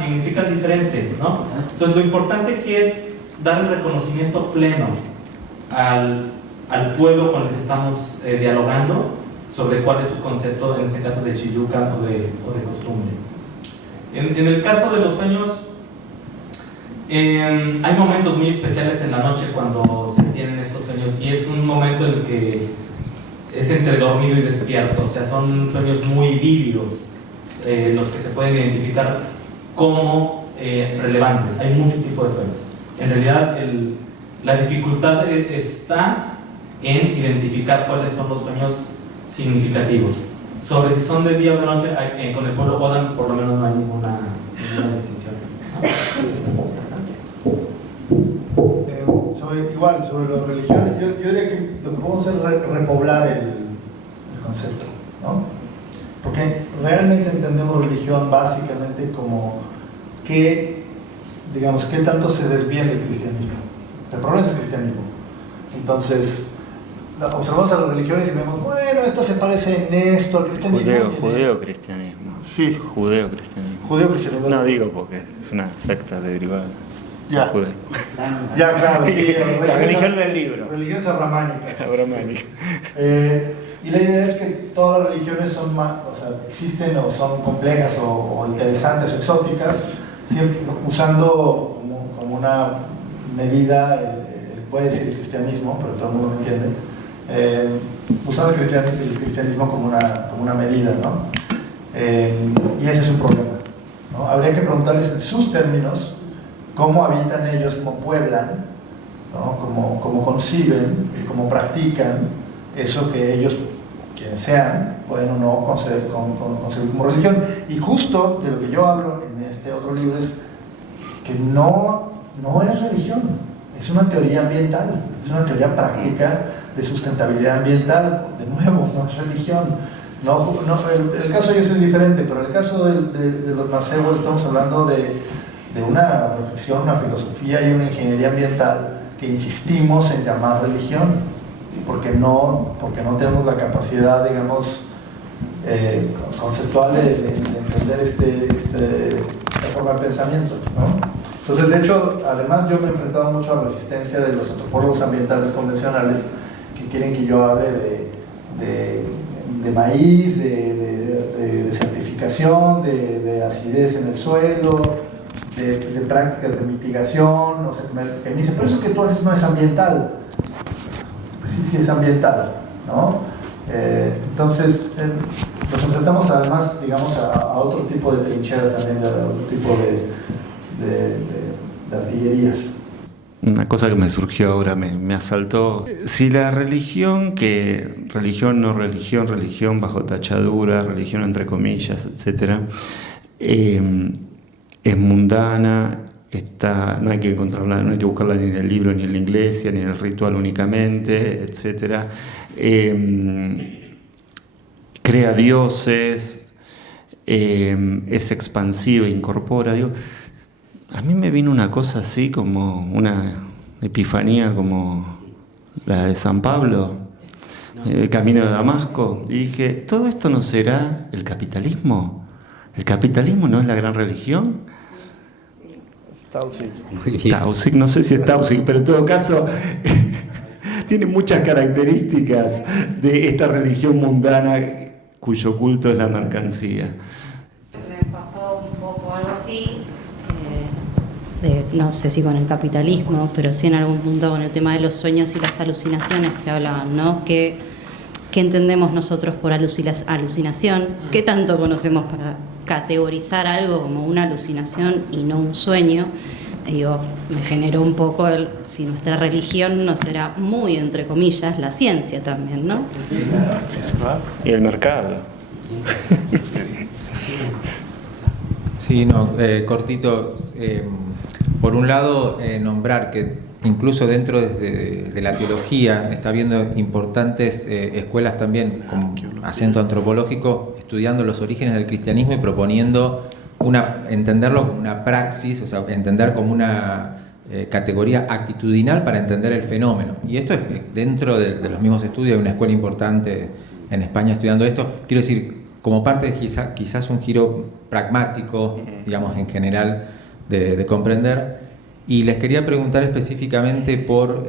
Significa diferente, ¿no? Entonces lo importante aquí es dar el reconocimiento pleno al pueblo con el que estamos dialogando sobre cuál es su concepto, en este caso de Chiyucan o de costumbre. En el caso de los sueños, hay momentos muy especiales en la noche cuando se tienen estos sueños, y es un momento en el que es entre dormido y despierto. O sea, son sueños muy vívidos, los que se pueden identificar como relevantes. Hay muchos tipos de sueños. En realidad la dificultad está en identificar cuáles son los sueños significativos. Sobre si son de día o de noche, con el pueblo Odam por lo menos no hay ninguna distinción, ¿no? Sobre las religiones, yo diría que lo que podemos hacer es repoblar el concepto, ¿no? Porque realmente entendemos religión básicamente como que, digamos, qué tanto se desvía del cristianismo. El problema es el cristianismo. Entonces, observamos a las religiones y vemos, bueno, esto se parece en esto al cristianismo. Judeo-cristianismo. Sí. Judeo-cristianismo. Judeo-cristianismo. No digo porque es una secta derivada. Ya. Judeo. Ya, claro, sí. La religión del libro. Religiones abramánicas. Abramánica. Y la idea es que todas las religiones son existen o son complejas o interesantes o exóticas, siempre usando como una medida, puede decir el cristianismo, pero todo el mundo me entiende, usando el cristianismo como una medida, ¿no? Y ese es un problema, ¿no? Habría que preguntarles en sus términos cómo habitan ellos, cómo pueblan, ¿no? Cómo conciben y cómo practican eso que ellos, quienes sean, pueden o no concebir como religión. Y justo de lo que yo hablo en este otro libro es que no es religión, es una teoría ambiental, es una teoría práctica de sustentabilidad ambiental. De nuevo, no es religión. El caso de ellos es diferente, pero en el caso de los Macebo estamos hablando de una reflexión, una filosofía y una ingeniería ambiental que insistimos en llamar religión, porque no tenemos la capacidad, digamos, conceptual de entender esta forma de pensamiento, ¿no? Entonces, de hecho, además yo me he enfrentado mucho a la resistencia de los antropólogos ambientales convencionales que quieren que yo hable de maíz, de desertificación, de acidez en el suelo, de prácticas de mitigación, o sea, que me dicen, pero eso que tú haces no es ambiental. sí es ambiental, ¿no? Entonces, nos enfrentamos además, digamos, a otro tipo de trincheras también, a otro tipo de artillerías. Una cosa que me surgió ahora, me asaltó. Si la religión, no religión, religión bajo tachadura, religión entre comillas, etc., es mundana, no hay que encontrarla, no hay que buscarla ni en el libro, ni en la iglesia, ni en el ritual únicamente, etc., crea dioses, es expansiva, incorpora. Digo, a mí me vino una cosa así como una epifanía como la de San Pablo, el camino de Damasco, y dije, ¿todo esto no será el capitalismo? ¿El capitalismo no es la gran religión? Tausig, no sé si es Tausig, pero en todo caso tiene muchas características de esta religión mundana cuyo culto es la mercancía. Me pasó un poco algo así, no sé si con el capitalismo, pero sí en algún punto con el tema de los sueños y las alucinaciones que hablaban, ¿no? ¿Qué entendemos nosotros por alucinación? ¿Qué tanto conocemos para categorizar algo como una alucinación y no un sueño? Digo, me generó un poco si nuestra religión no será muy, entre comillas, la ciencia también, ¿no? Y el mercado. Sí, no, cortito. Por un lado, nombrar que incluso dentro de la teología está habiendo importantes escuelas también con acento antropológico estudiando los orígenes del cristianismo y proponiendo entenderlo como una praxis, o sea, entender como una categoría actitudinal para entender el fenómeno. Y esto es dentro de los mismos estudios, hay una escuela importante en España estudiando esto. Quiero decir, como parte de quizás un giro pragmático, digamos, en general, de comprender. Y les quería preguntar específicamente por...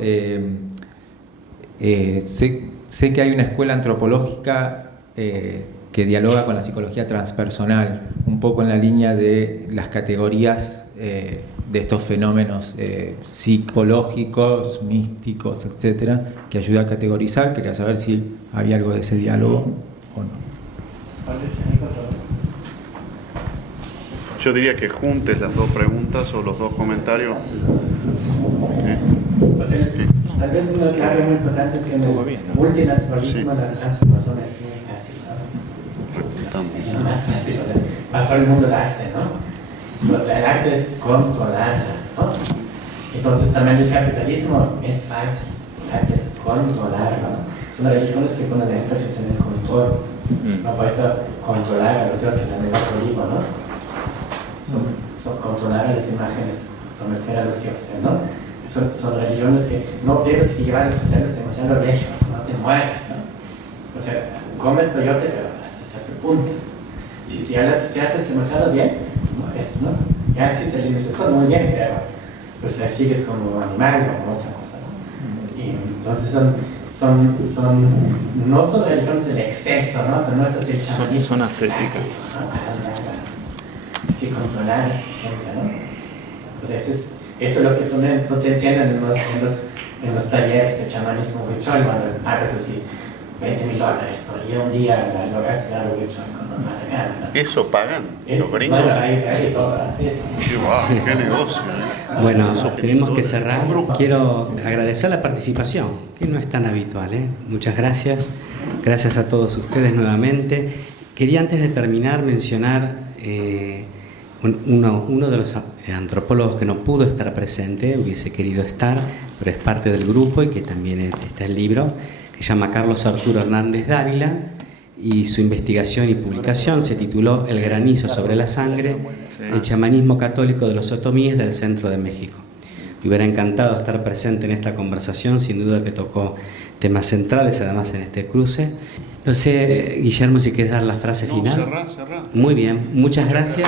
sé que hay una escuela antropológica que dialoga con la psicología transpersonal, un poco en la línea de las categorías de estos fenómenos psicológicos, místicos, etcétera, que ayuda a categorizar. Quería saber si había algo de ese diálogo o no. Yo diría que juntes las dos preguntas o los dos comentarios. O sea, tal vez una clave muy importante es que en el multilateralismo la transformación es muy fácil, ¿no? Es lo más fácil, o sea, para todo el mundo la hace, ¿no? El arte es controlarla, ¿no? Entonces también el capitalismo es fácil, el arte es controlarla, ¿no? Son religiones que ponen énfasis en el control, ¿no? Por eso controlar a los dioses en el algoritmo, ¿no? Son controlar a las imágenes, someter a los dioses, ¿no? Son religiones que no debes llevar los hoteles demasiado lejos, no te mueres, ¿no? O sea, comes peyote, pero hasta cierto punto. Si haces demasiado bien, mueres, ¿no? Ya si te limitación muy bien, pero pues sigues como animal o como otra cosa, ¿no? Y entonces no son religiones del exceso, ¿no? No es así el chamanismo. Son ascéticas. Que controlar esto siempre, ¿no? O sea, eso es lo que tú te enseñan en los talleres de chamanismo huichol, cuando pagas así $20,000 por un día logras dar un huichol con una gana, ¿no? ¿Eso pagan los gringos? Bueno, hay todo. Qué negocio, ¿eh? Bueno, tenemos que cerrar. Quiero agradecer la participación, que no es tan habitual, ¿eh? Muchas gracias. Gracias a todos ustedes nuevamente. Quería antes de terminar mencionar uno de los antropólogos que no pudo estar presente, hubiese querido estar, pero es parte del grupo y que también está el libro, que se llama Carlos Arturo Hernández Dávila, y su investigación y publicación se tituló El granizo sobre la sangre, el chamanismo católico de los otomíes del centro de México. Me hubiera encantado estar presente en esta conversación, sin duda que tocó temas centrales además en este cruce. No sé, Guillermo, si quieres dar la frase final. Cerrá. Muy bien, muchas gracias.